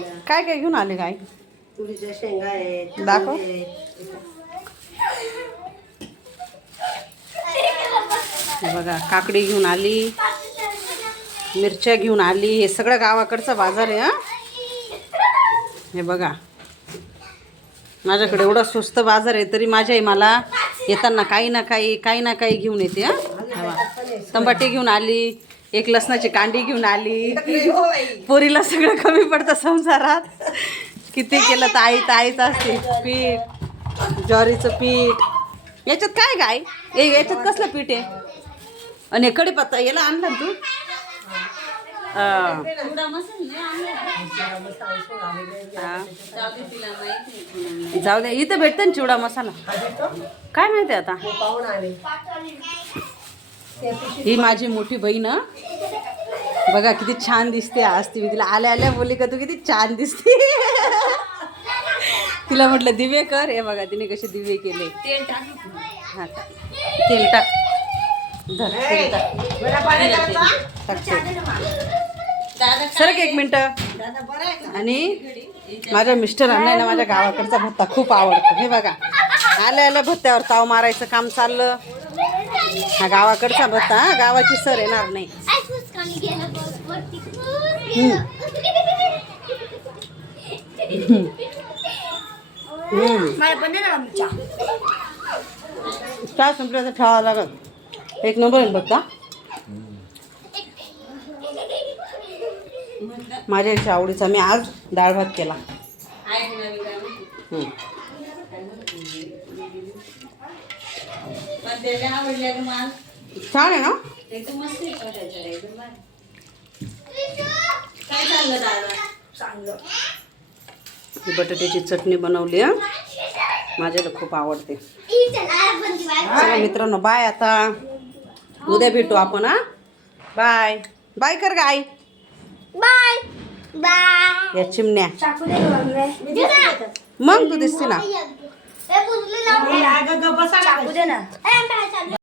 काय काय घेऊन आले काय? तुरीच्या शेंगा आहेत, दाखव. कांदे आहेत. हे बघा काकडी घेऊन आली, मिरच्या घेऊन आली. हे सगळं गावाकडचा बाजार आहे. हा हे बघा माझ्याकडे एवढा स्वस्त बाजार आहे तरी माझी आई मला येताना काही ना काही घेऊन येते. हा टमाटे घेऊन आली, एक लसणाची कांडी घेऊन आली. पोरीला सगळं कमी पडतं संसारात. किती केलं तर आईच असते. पीठ, ज्वारीचं पीठ. याच्यात काय काय याच्यात कसलं पीठ आहे? आणि कढीपत्ता याला आणलं ना तू? जाऊ दे, इथं भेटतं ना चिवडा मसाला. काय माहिती आता. ही माझी मोठी बहीण बघा किती छान दिसते. आज ती तिला आल्या बोलली का तू किती छान दिसते. तिला म्हटलं दिवे कर. हे बघा तिने कसे दिवे केले. तेल टाक. हा तेल टाक. सरक एक मिनटं. आणि माझ्या मिस्टरांना ना माझ्या गावाकडचा भत्ता खूप आवडतो. हे बघा आल्या भत्त्यावर ताव मारायचं काम चाललं. हा गावाकडचा भत्ता. गावाची सर येणार नाही. काय संपलं तर ठेवावं लागल. एक नंबर आहे भत्ता. माझ्या याच्या आवडीचा मी आज डाळ भात केला. छान आहे ना. ही बटाट्याची चटणी बनवली आहे. माझ्याला खूप आवडते. चला मित्रांनो बाय. आता उद्या भेटू आपण. हा बाय बाय कर गाय. Bye bye. या चिमण्या मग तू दिसते ना. चाकू दे ना.